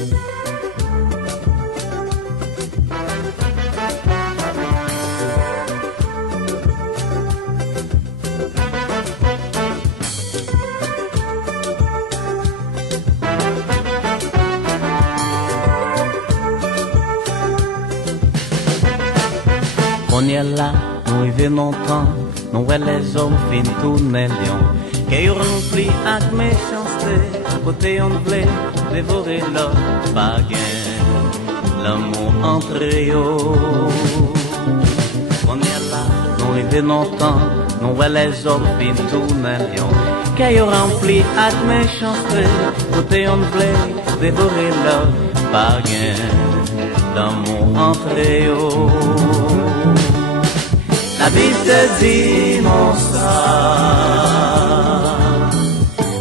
On y est là, nous y venons longtemps, nous ouais les hommes fin tourner lion. Qu'est-ce qu'on plie avec méchanceté, côté on voulait dévorer leur baguette, l'amour entre eux. On y est là, nous y venons longtemps, nous ouais les hommes fin tourner lion. Qu'est-ce qu'on plie avec méchanceté, côté on voulait dévorer leur baguette, l'amour entre eux. La Bible te dit non ça,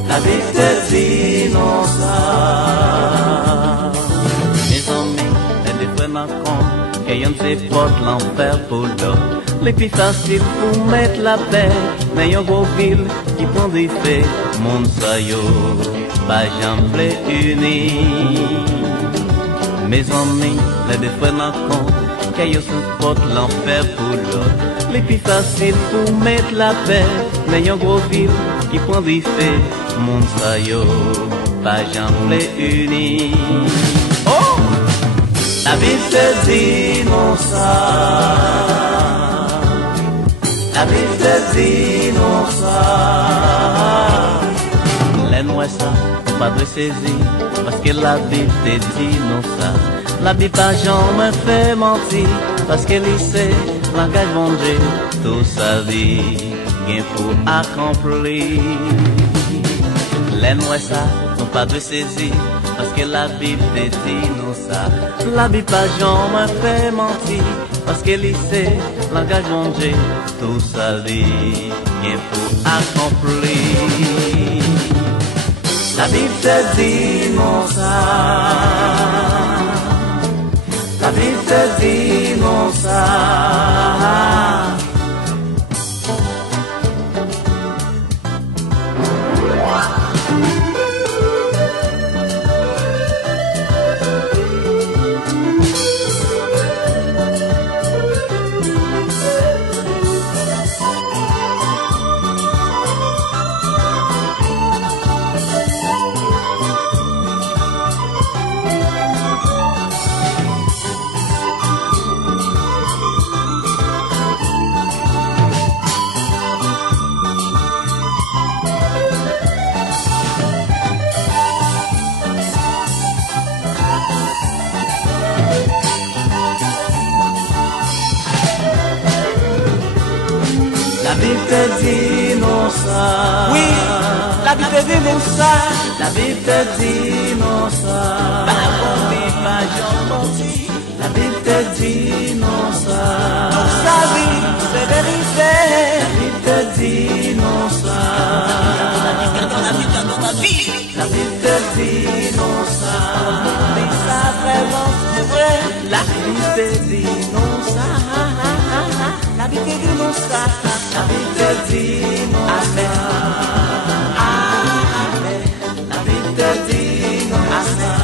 la Bible te dit non ça. Mes amis, les frères m'accordent qu'il y a une porte l'enfer pour l'autre. Les plus faciles pour mettre la paix, mais y'a un gros ville qui prend des faits. Mon sayo, pas jamais uni. Mes amis, les frères m'accordent qu'il y a une porte l'enfer pour l'autre. Les plus faciles pour mettre la paix, mais y'a un gros ville qui prend des faits. Mon sayo, pas jamais uni. Oh! La Bible te dit non ça. La Bible te dit non ça. Les noirs ça, pas de saisir, parce que la Bible te dit non ça. La Bible pas jamais fait mentir, parce qu'elle sait langage bon Dieu, toute sa vie, bien pour accomplir. Les noirs ça, n'ont pas de saisir, parce que la Bible te dit non ça. La Bible pas jamais fait mentir, parce qu'elle sait langage bon Dieu, toute sa vie, bien pour accomplir. La Bible te dit non ça. La Bible te dit non ça. La Bible te dit non ça. Oui, la Bible te dit non ça. La Bible te dit non ça. Pas gentil. La Bible te dit non ça. Toute sa vie, c'est vérité. La Bible te dit non ça. La Bible te dit non ça. Mais ça vraiment c'est vrai. La Bible te dit non ça. La Bible te dit non ça. La Bible te dit non ça. Amen. La Bible te dit non ça.